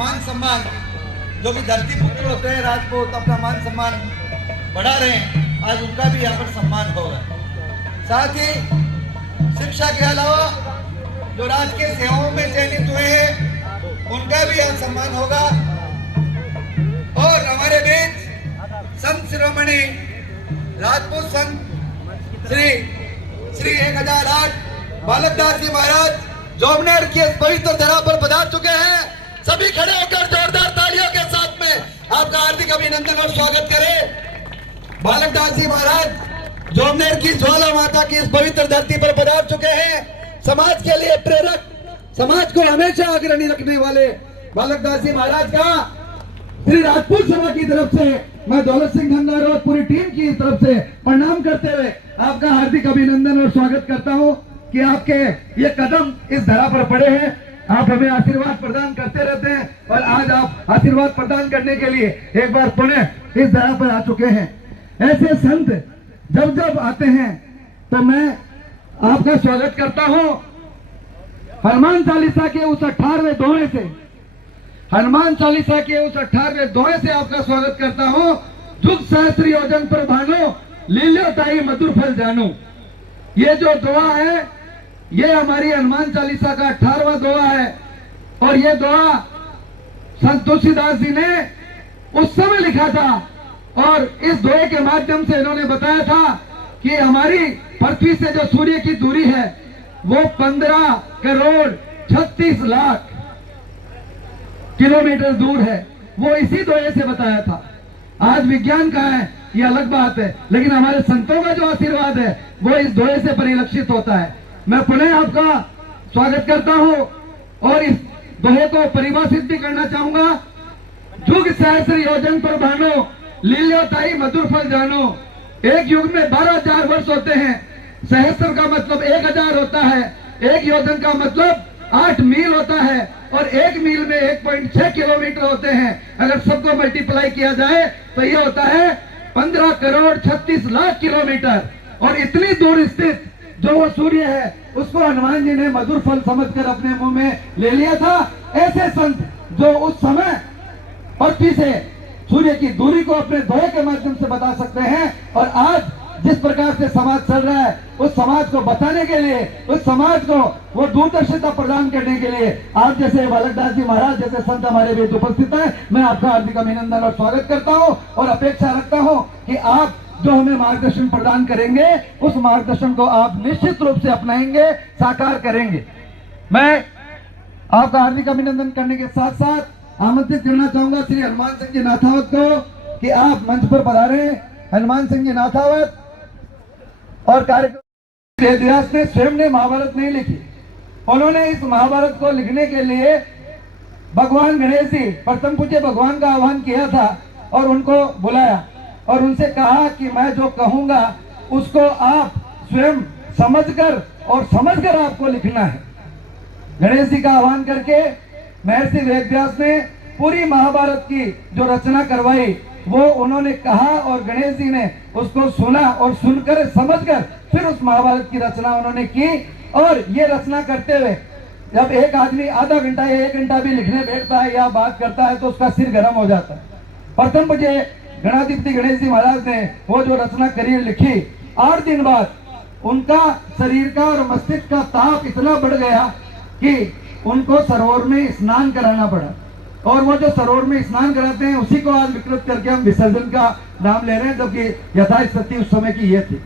मान सम्मान, जो भी धरती पुत्र होते हैं राजपूत अपना मान सम्मान बढ़ा रहे हैं, आज उनका भी यहाँ पर सम्मान होगा। साथ ही शिक्षा के अलावा जो राजकीय सेवाओं में चयनित हुए हैं उनका भी यहाँ सम्मान होगा। और हमारे बीच संत शिरोमणि राजपूत संत श्री 1008 बालकदास जी महाराज जोमनेर की इस पवित्र धरा पर पधार चुके हैं। सभी खड़े होकर जोरदार तालियों के साथ में आपका हार्दिक अभिनंदन और स्वागत करें। बालकदास जी महाराज जोमनेर की ज्वाला माता की इस पवित्र धरती पर पधार चुके हैं। समाज के लिए प्रेरक, समाज को हमेशा अग्रणी रखने वाले बालकदास जी महाराज का श्री राजपूत सभा की तरफ से मैं दौलत सिंह धनगर और पूरी टीम की तरफ से प्रणाम करते हुए आपका हार्दिक अभिनंदन और स्वागत करता हूं कि आपके ये कदम इस धरा पर पड़े हैं। आप हमें आशीर्वाद प्रदान करते रहते हैं और आज आप आशीर्वाद प्रदान करने के लिए एक बार पुनः इस धरा पर आ चुके हैं। ऐसे संत जब जब आते हैं तो मैं आपका स्वागत करता हूं। हनुमान चालीसा के उस 18वें दोहे से, हनुमान चालीसा के उस 18वें दोहे से आपका स्वागत करता हूं। जुग सहस्त्र योजन पर भानो, लील्यो ताई मधुर फल जानो। ये जो दुआ है ये हमारी हनुमान चालीसा का 18वां दुआ है और ये दुआ संत तुलसीदास जी ने उस समय लिखा था और इस दुए के माध्यम से इन्होंने बताया था कि हमारी पृथ्वी से जो सूर्य की दूरी है वो 15 करोड़ 36 लाख किलोमीटर दूर है। वो इसी दुए से बताया था। आज विज्ञान कहाँ है ये अलग बात है, लेकिन हमारे संतों का जो आशीर्वाद है वो इस दुए से परिलक्षित होता है। मैं पुनः आपका स्वागत करता हूं और इस दोहे को परिभाषित भी करना चाहूंगा। जुग सहस्त्र योजन पर भानो, लील्यो ताई मधुर फल जानो। एक युग में 12,000 वर्ष होते हैं। सहस्त्र का मतलब 1,000 होता है। एक योजन का मतलब 8 मील होता है और 1 मील में 1.6 किलोमीटर होते हैं। अगर सबको मल्टीप्लाई किया जाए तो ये होता है 15 करोड़ 36 लाख किलोमीटर। और इतनी दूर स्थित जो वो सूर्य है उसको हनुमान जी ने मधुर फल समझकर अपने मुंह में ले लिया था। ऐसे संत जो उस समय पृथ्वी से सूर्य की दूरी को अपने दोहे के माध्यम से बता सकते हैं और आज जिस प्रकार से समाज चल रहा है उस समाज को बताने के लिए, उस समाज को वो दूरदर्शिता प्रदान करने के लिए आप जैसे बालकदास जी महाराज जैसे संत हमारे बीच उपस्थित हैं। मैं आपका हार्दिक अभिनंदन और स्वागत करता हूं और अपेक्षा रखता हूं कि आप जो हमें मार्गदर्शन प्रदान करेंगे उस मार्गदर्शन को आप निश्चित रूप से अपनाएंगे, साकार करेंगे। मैं आपका हार्दिक अभिनंदन करने के साथ साथ आमंत्रित करना चाहूंगा श्री हनुमान सिंह जी नाथावत को कि आप मंच पर पधारे। हनुमान सिंह जी नाथावत और कार्यक्रम वेदव्यास ने स्वयं ने महाभारत नहीं लिखी। उन्होंने इस महाभारत को लिखने के लिए भगवान गणेश जी प्रथम पूज्य भगवान का आह्वान किया था और उनको बुलाया और उनसे कहा कि मैं जो कहूंगा उसको आप स्वयं समझकर और समझकर आपको लिखना है। गणेश जी का आह्वान करके महर्षि वेदव्यास ने पूरी महाभारत की जो रचना करवाई वो उन्होंने कहा और गणेश जी ने उसको सुना और सुनकर समझकर फिर उस महाभारत की रचना उन्होंने की। और ये रचना करते हुए जब एक आदमी आधा घंटा या 1 घंटा भी लिखने बैठता है या बात करता है तो उसका सिर गर्म हो जाता है। प्रथम पूज्य गणाधिपति गणेश जी महाराज ने वो जो रचना करी लिखी, 8 दिन बाद उनका शरीर का और मस्तिष्क का ताप इतना बढ़ गया कि उनको सरोवर में स्नान कराना पड़ा। और वो जो सरोवर में स्नान कराते हैं उसी को आज विकृत करके हम विसर्जन का नाम ले रहे हैं, जबकि यथार्थ स्थिति उस समय की ये थी।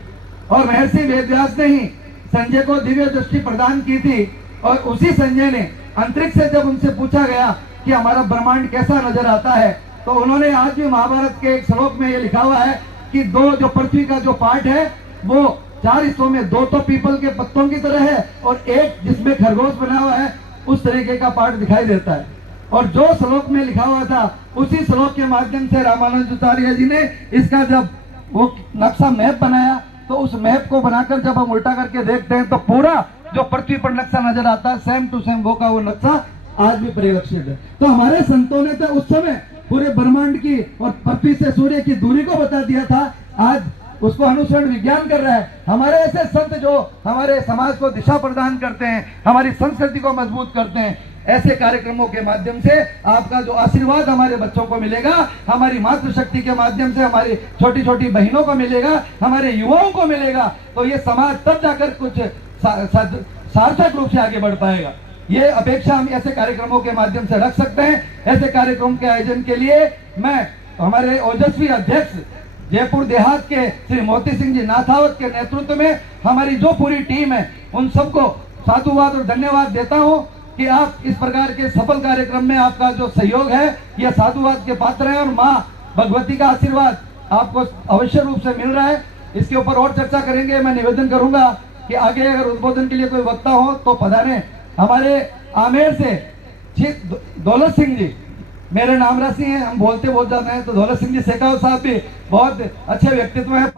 और महर्षि वेदव्यास ने ही संजय को दिव्य दृष्टि प्रदान की थी और उसी संजय ने अंतरिक्ष से जब उनसे पूछा गया कि हमारा ब्रह्मांड कैसा नजर आता है तो उन्होंने आज भी महाभारत के एक श्लोक में ये लिखा हुआ है कि दो जो पृथ्वी का जो पार्ट है वो 4 हिस्सों में, 2 तो पीपल के पत्तों की तरह है और एक जिसमें खरगोश बना हुआ है उस तरीके का पार्ट दिखाई देता है। और जो श्लोक में लिखा हुआ था उसी श्लोक के माध्यम से रामानुजाचार्य जी ने इसका जब वो नक्शा मैप बनाया तो उस मैप को बनाकर जब हम उल्टा करके देखते हैं तो पूरा जो पृथ्वी पर नक्शा नजर आता है सेम टू सेम वो का वो नक्शा आज भी परिलक्षित है। तो हमारे संतों ने तो उस समय पूरे ब्रह्मांड की और पृथ्वी से सूर्य की दूरी को बता दिया था। आज उसको अनुसरण विज्ञान कर रहा है। हमारे ऐसे संत जो हमारे समाज को दिशा प्रदान करते हैं, हमारी संस्कृति को मजबूत करते हैं, ऐसे कार्यक्रमों के माध्यम से आपका जो आशीर्वाद हमारे बच्चों को मिलेगा, हमारी मातृशक्ति के माध्यम से हमारी छोटी छोटी बहनों को मिलेगा, हमारे युवाओं को मिलेगा, तो ये समाज तब जाकर कुछ सार्थक रूप से आगे बढ़ पाएगा। ये अपेक्षा हम ऐसे कार्यक्रमों के माध्यम से रख सकते हैं। ऐसे कार्यक्रम के आयोजन के लिए मैं हमारे ओजस्वी अध्यक्ष जयपुर देहात के श्री मोती सिंह जी नाथावत के नेतृत्व में हमारी जो पूरी टीम है, उन सबको साधुवाद और धन्यवाद देता हूं कि आप इस प्रकार के सफल कार्यक्रम में आपका जो सहयोग है, यह साधुवाद के पात्र है और मां भगवती का आशीर्वाद आपको अवश्य रूप से मिल रहा है। इसके ऊपर और चर्चा करेंगे। मैं निवेदन करूंगा कि आगे अगर उद्बोधन के लिए कोई वक्ता हो तो पधारें। हमारे आमेर से दौलत सिंह जी, मेरे नाम राशि हैं, हम बोलते बहुत ज्यादा हैं, तो दौलत सिंह जी शेखावत साहब भी बहुत अच्छे व्यक्तित्व हैं।